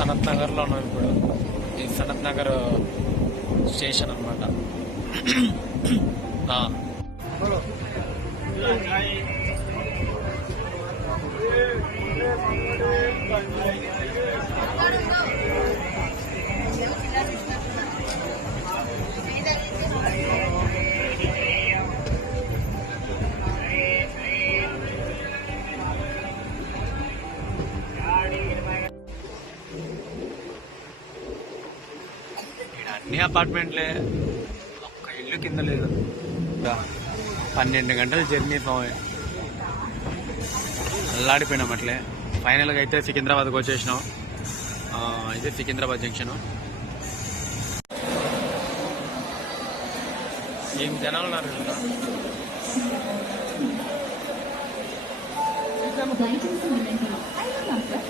సనత్ నగర్లో ఉన్నాం ఇప్పుడు. ఈ సనత్ నగర్ స్టేషన్ అనమాట. అన్ని అపార్ట్మెంట్లే, ఒక్క ఇల్లు కింద లేదు. 12 గంటల జర్నీ అల్లాడిపోయినాం అట్లే. ఫైనల్గా అయితే సికింద్రాబాద్కి వచ్చేసినాం. ఇదే సికింద్రాబాద్ జంక్షన్. ఏం జనాలు ఉన్నారు.